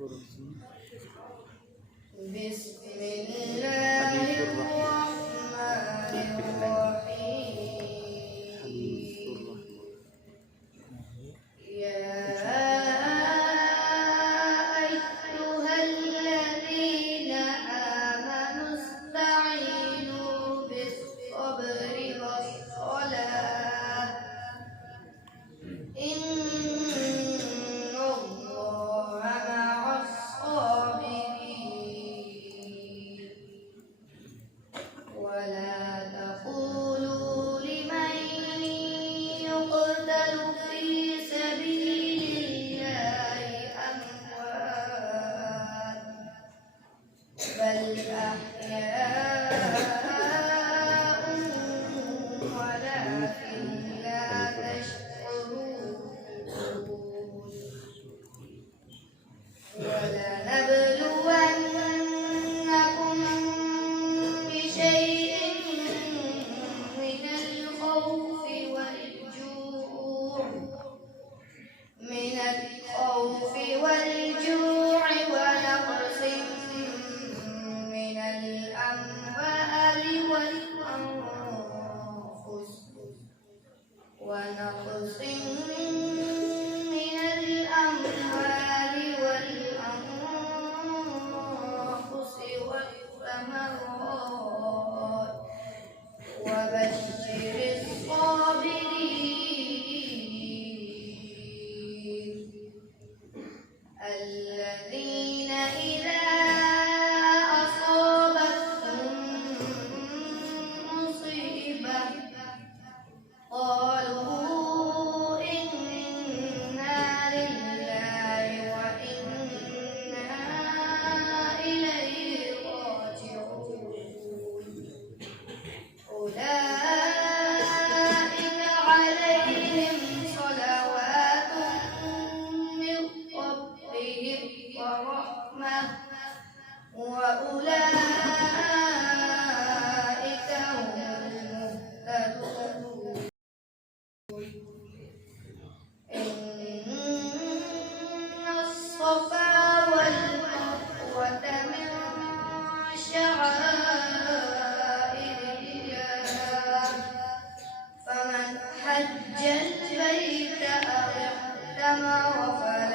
بسم الله الرحمن الرحيم يا أيها الذين آمنوا استعينوا بالصبر والصلاة إن الله مع الصابرين ولا تقولوا لمن يقتل في سبيل الله أموات بل أحياء ولكن لا تشعرون ولنبلونكم بشيء من الخوف والجوع ونقص من الأموال والأنفس والثمرات وبشر الصابرين الذين إذا أصابتهم مصيبة قالوا إنا لله وإنا إليه راجعون أولئك عليهم صلوات من ربهم ورحمة وأولئك هم المهتدون إن الصفا والمروة من شعائر الله فمن حج البيت أو اعتمر فلا